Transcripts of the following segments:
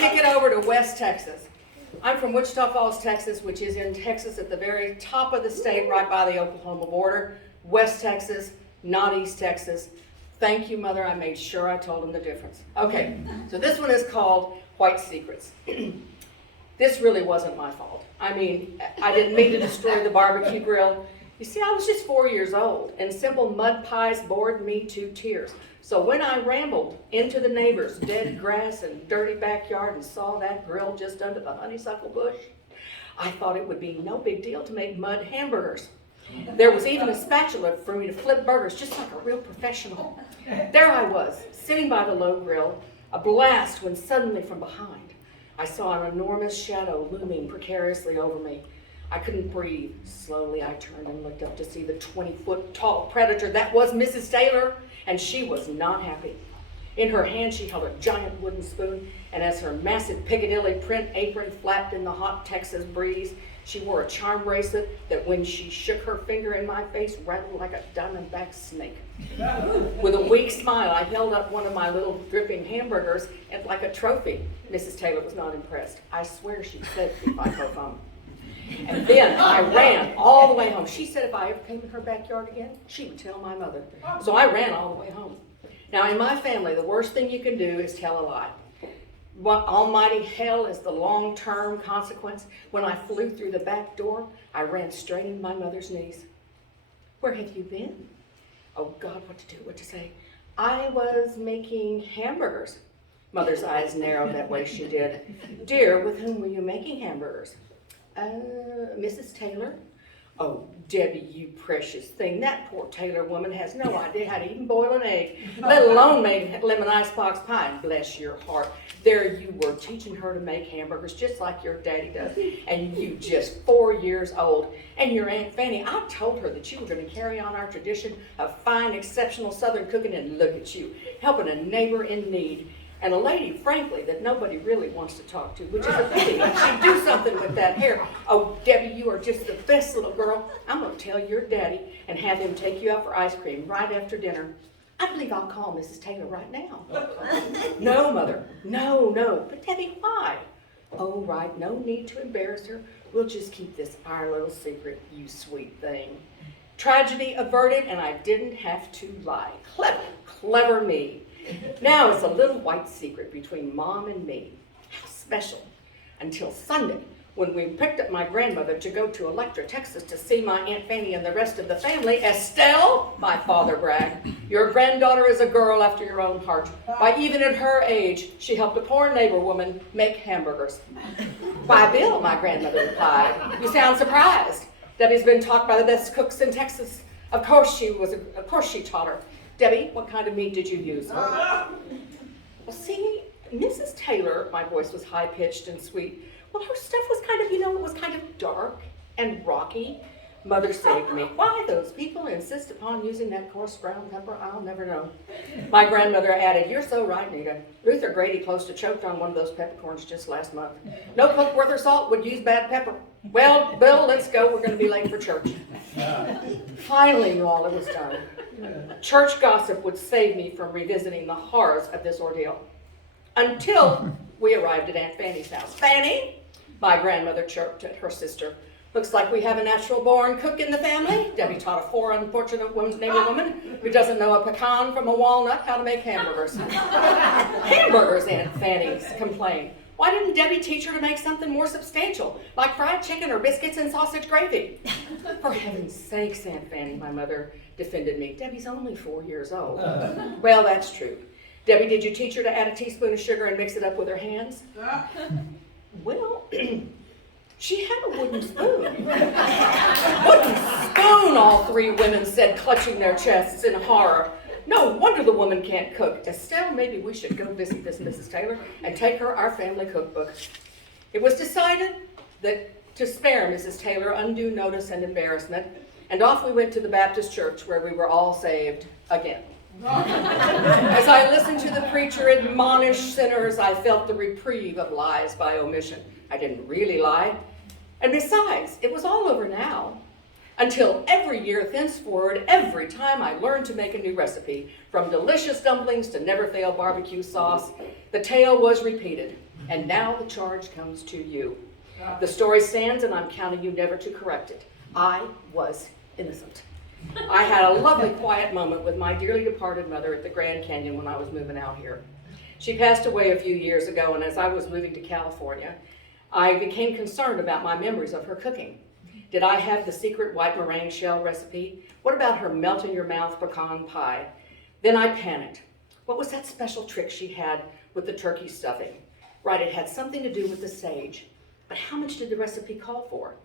kick it over to West Texas. I'm from Wichita Falls, Texas, which is in Texas at the very top of the state, right by the Oklahoma border. West Texas, not East Texas. Thank you, Mother. I made sure I told them the difference. Okay, so this one is called White Secrets. This really wasn't my fault. I mean, I didn't mean to destroy the barbecue grill. You see, I was just 4 years old, and simple mud pies bored me to tears. So when I rambled into the neighbor's dead grass and dirty backyard and saw that grill just under the honeysuckle bush, I thought it would be no big deal to make mud hamburgers. There was even a spatula for me to flip burgers, just like a real professional. There I was, sitting by the low grill, a blast when suddenly from behind, I saw an enormous shadow looming precariously over me. I couldn't breathe. Slowly I turned and looked up to see the 20-foot tall predator that was Mrs. Taylor, and she was not happy. In her hand she held a giant wooden spoon, and as her massive Piccadilly print apron flapped in the hot Texas breeze, she wore a charm bracelet that when she shook her finger in my face rattled like a diamondback snake. With a weak smile, I held up one of my little dripping hamburgers and like a trophy. Mrs. Taylor was not impressed. I swear she said the microphone. And then I ran all the way home. She said if I ever came in her backyard again, she would tell my mother. So I ran all the way home. Now in my family, the worst thing you can do is tell a lie. What almighty hell is the long-term consequence? When I flew through the back door, I ran straight into my mother's knees. Where have you been? Oh God, what to do, what to say? I was making hamburgers. Mother's eyes narrowed that way she did. Dear, with whom were you making hamburgers? Mrs. Taylor. Oh, Debbie, you precious thing. That poor Taylor woman has no idea how to even boil an egg, let alone make lemon icebox pie. Bless your heart. There you were teaching her to make hamburgers just like your daddy does, and you just 4 years old. And your Aunt Fanny, I told her that you were going to carry on our tradition of fine, exceptional Southern cooking, and look at you, helping a neighbor in need. And a lady, frankly, that nobody really wants to talk to, which is a pity. She'd do something with that hair. Oh, Debbie, you are just the best little girl. I'm going to tell your daddy and have him take you out for ice cream right after dinner. I believe I'll call Mrs. Taylor right now. No, Mother. No. But Debbie, why? Oh, right. No need to embarrass her. We'll just keep this our little secret, you sweet thing. Tragedy averted, and I didn't have to lie. Clever me. Now it's a little white secret between Mom and me. How special. Until Sunday, when we picked up my grandmother to go to Electra, Texas to see my Aunt Fanny and the rest of the family. Estelle, my father bragged, your granddaughter is a girl after your own heart. Why, even at her age, she helped a poor neighbor woman make hamburgers. Why, Bill, my grandmother replied, you sound surprised. Debbie's been taught by the best cooks in Texas. Of course she taught her. Debbie, what kind of meat did you use? Well, see, Mrs. Taylor, my voice was high-pitched and sweet. Well, her stuff was it was kind of dark and rocky. Mother saved me. Why those people insist upon using that coarse brown pepper, I'll never know. My grandmother added, you're so right, Nita. Luther Grady close to choked on one of those peppercorns just last month. No cook worth her salt would use bad pepper. Well, Bill, let's go. We're going to be late for church. Finally, you all, it was done. Church gossip would save me from revisiting the horrors of this ordeal. Until we arrived at Aunt Fanny's house. Fanny, my grandmother chirped at her sister. Looks like we have a natural-born cook in the family. Debbie taught a poor, unfortunate neighbor woman who doesn't know a pecan from a walnut how to make hamburgers. Hamburgers, Aunt Fanny complained. Why didn't Debbie teach her to make something more substantial, like fried chicken or biscuits and sausage gravy? For heaven's sakes, Aunt Fanny, my mother defended me. Debbie's only 4 years old. Well, that's true. Debbie, did you teach her to add a teaspoon of sugar and mix it up with her hands? Well, she had a wooden spoon. Wooden spoon, all three women said, clutching their chests in horror. No wonder the woman can't cook. Estelle, maybe we should go visit this Mrs. Taylor and take her our family cookbook. It was decided that to spare Mrs. Taylor undue notice and embarrassment, and off we went to the Baptist church where we were all saved again. As I listened to the preacher admonish sinners, I felt the reprieve of lies by omission. I didn't really lie. And besides, it was all over now. Until every year thenceforward, every time I learned to make a new recipe, from delicious dumplings to never-fail barbecue sauce, the tale was repeated. And now the charge comes to you. The story stands, and I'm counting you never to correct it. I was innocent. I had a lovely quiet moment with my dearly departed mother at the Grand Canyon when I was moving out here. She passed away a few years ago, and as I was moving to California, I became concerned about my memories of her cooking. Did I have the secret white meringue shell recipe? What about her melt-in-your-mouth pecan pie? Then I panicked. What was that special trick she had with the turkey stuffing? Right, it had something to do with the sage. But how much did the recipe call for?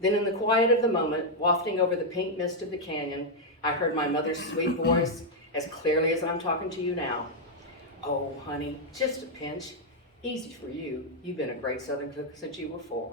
Then in the quiet of the moment, wafting over the pink mist of the canyon, I heard my mother's sweet voice as clearly as I'm talking to you now. Oh, honey, just a pinch. Easy for you. You've been a great Southern cook since you were 4.